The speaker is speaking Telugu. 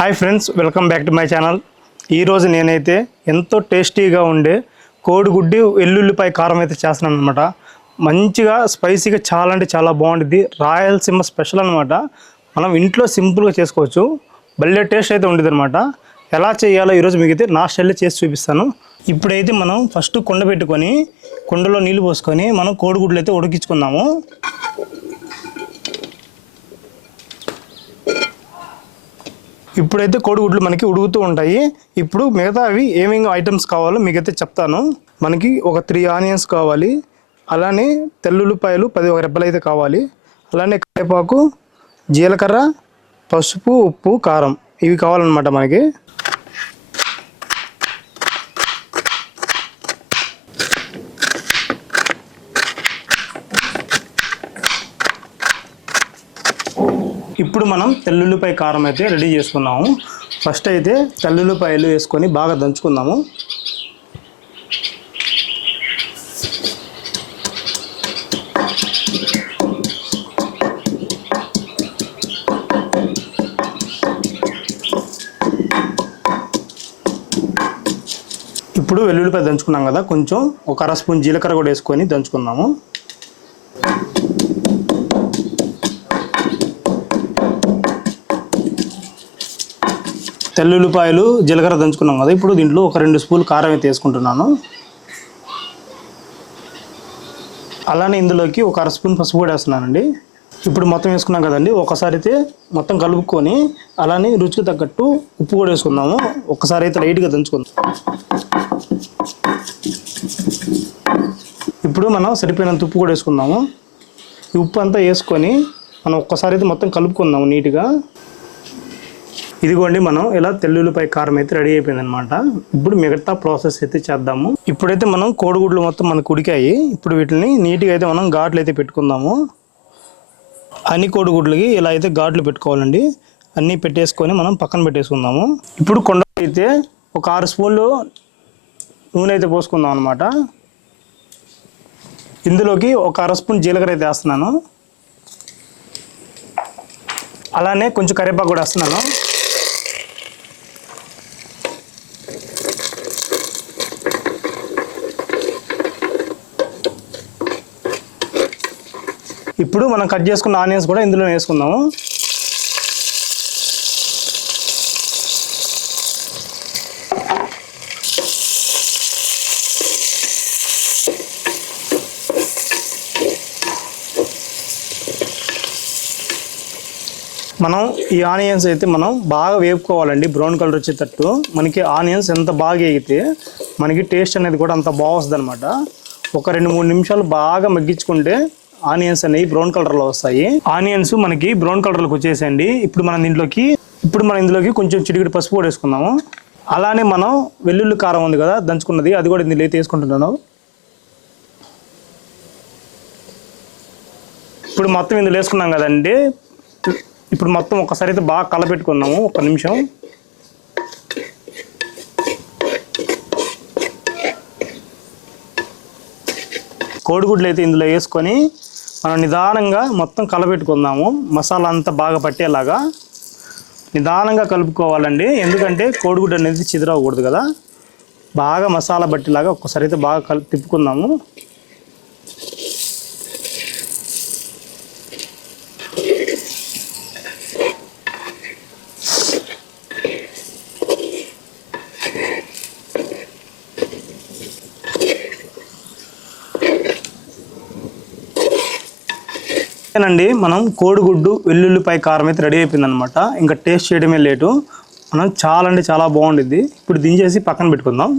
Hi friends, welcome back to my channel. ఈరోజు నేనైతే ఎంతో టేస్టీగా ఉండే కోడిగుడ్డి వెల్లుల్లిపాయ కారం అయితే చేస్తున్నాను అనమాట. మంచిగా స్పైసీగా చాలా అంటే చాలా బాగుంటుంది. రాయలసీమ స్పెషల్ అనమాట. మనం ఇంట్లో సింపుల్గా చేసుకోవచ్చు. భలే టేస్ట్ అయితే ఉండేది అనమాట. ఎలా చేయాలో ఈరోజు మీకైతే నా స్టైల్లో చేసి చూపిస్తాను. ఇప్పుడైతే మనం ఫస్ట్ కుండ పెట్టుకొని కుండలో నీళ్ళు పోసుకొని మనం కోడిగుడ్లు అయితే ఉడికించుకుందాము. ఇప్పుడైతే కోడిగుడ్లు మనకి ఉడుకుతూ ఉంటాయి. ఇప్పుడు మిగతా అవి ఏమేమి ఐటమ్స్ కావాలో మీకైతే చెప్తాను. మనకి ఒక 3 ఆనియన్స్ కావాలి, అలానే తెల్లుల్లిపాయలు 10 రెబ్బలు అయితే కావాలి, అలానే కరివేపాకు, జీలకర్ర, పసుపు, ఉప్పు, కారం ఇవి కావాలన్నమాట మనకి. ఇప్పుడు మనం తెల్లుల్లిపాయ కారం అయితే రెడీ చేసుకున్నాము. ఫస్ట్ అయితే తెల్లుల్లిపాయలు వేసుకొని బాగా దంచుకుందాము. ఇప్పుడు వెల్లుల్లిపాయ దంచుకున్నాం కదా, కొంచెం ఒక 1/2 స్పూన్ జీలకర్ర కూడా వేసుకొని దంచుకుందాము. తెల్లుల్లిపాయలు జీలకర్ర దంచుకున్నాం కదా, ఇప్పుడు దీంట్లో ఒక 2 స్పూన్లు కారం అయితే వేసుకుంటున్నాను. అలానే ఇందులోకి ఒక 1/2 స్పూన్ పసుపు కూడా వేస్తున్నానండి. ఇప్పుడు మొత్తం వేసుకున్నాం కదండి, ఒకసారి అయితే మొత్తం కలుపుకొని అలానే రుచికి తగ్గట్టు ఉప్పు కూడా వేసుకుందాము. ఒకసారి అయితే లైట్గా దంచుకుందాం. ఇప్పుడు మనం సరిపోయినంత ఉప్పు కూడా వేసుకుందాము. ఈ ఉప్పు అంతా వేసుకొని మనం ఒక్కసారి అయితే మొత్తం కలుపుకుందాము నీట్గా. ఇదిగోండి, మనం ఇలా తెల్లుల్లిపాయ కారం అయితే రెడీ అయిపోయింది అనమాట. ఇప్పుడు మిగతా ప్రాసెస్ అయితే చేద్దాము. ఇప్పుడైతే మనం కోడిగుడ్లు మొత్తం మనకు ఉడికాయి. ఇప్పుడు వీటిని నీట్గా అయితే మనం ఘాట్లు అయితే పెట్టుకుందాము. అన్ని కోడిగుడ్లకి ఇలా అయితే ఘాట్లు పెట్టుకోవాలండి. అన్నీ పెట్టేసుకొని మనం పక్కన పెట్టేసుకుందాము. ఇప్పుడు కొండ అయితే ఒక 6 స్పూన్లు నూనె అయితే పోసుకుందాం అనమాట. ఇందులోకి ఒక 1/2 స్పూన్ జీలకర్ర అయితే వేస్తున్నాను. అలానే కొంచెం కరివేపాకు కూడా వేస్తున్నాను. ఇప్పుడు మనం కట్ చేసుకున్న ఆనియన్స్ కూడా ఇందులో వేసుకుందాము. మనం ఈ ఆనియన్స్ అయితే మనం బాగా వేపుకోవాలండి, బ్రౌన్ కలర్ వచ్చేటట్టు. మనకి ఆనియన్స్ ఎంత బాగా వేగితే మనకి టేస్ట్ అనేది కూడా అంత బాగుంటుంది అనమాట. ఒక 2-3 నిమిషాలు బాగా మగ్గించుకుంటే ఆనియన్స్ అనేవి బ్రౌన్ కలర్లో వస్తాయి. ఆనియన్స్ మనకి బ్రౌన్ కలర్లోకి వచ్చేసేయండి. ఇప్పుడు మనం ఇందులోకి కొంచెం చిటికెడు పసుపు కూడా వేసుకుందాము. అలానే మనం వెల్లుల్లి కారం ఉంది కదా దంచుకున్నది, అది కూడా ఇందులో అయితే వేసుకుంటున్నాను. ఇప్పుడు మొత్తం ఇందులో వేసుకున్నాం కదండి. ఇప్పుడు మొత్తం ఒకసారి అయితే బాగా కలపెట్టుకుందాము. 1 నిమిషం. కోడిగుడ్లు అయితే ఇందులో వేసుకొని మనం నిదానంగా మొత్తం కలపెట్టుకుందాము. మసాలా అంతా బాగా పట్టేలాగా నిదానంగా కలుపుకోవాలండి. ఎందుకంటే కోడిగుడ్డు అనేది చిదరవకూడదు కదా. బాగా మసాలా పట్టేలాగా ఒక్కసారి అయితే బాగా తిప్పుకుందాము. అండి, మనం కోడిగుడ్డు వెల్లుల్లిపాయ కారం అయితే రెడీ అయిపోయింది అనమాట. ఇంకా టేస్ట్ చేయడమే లేటు. మనం చాలా అంటే చాలా బాగుండిద్ది. ఇప్పుడు దించేసి పక్కన పెట్టుకుందాం.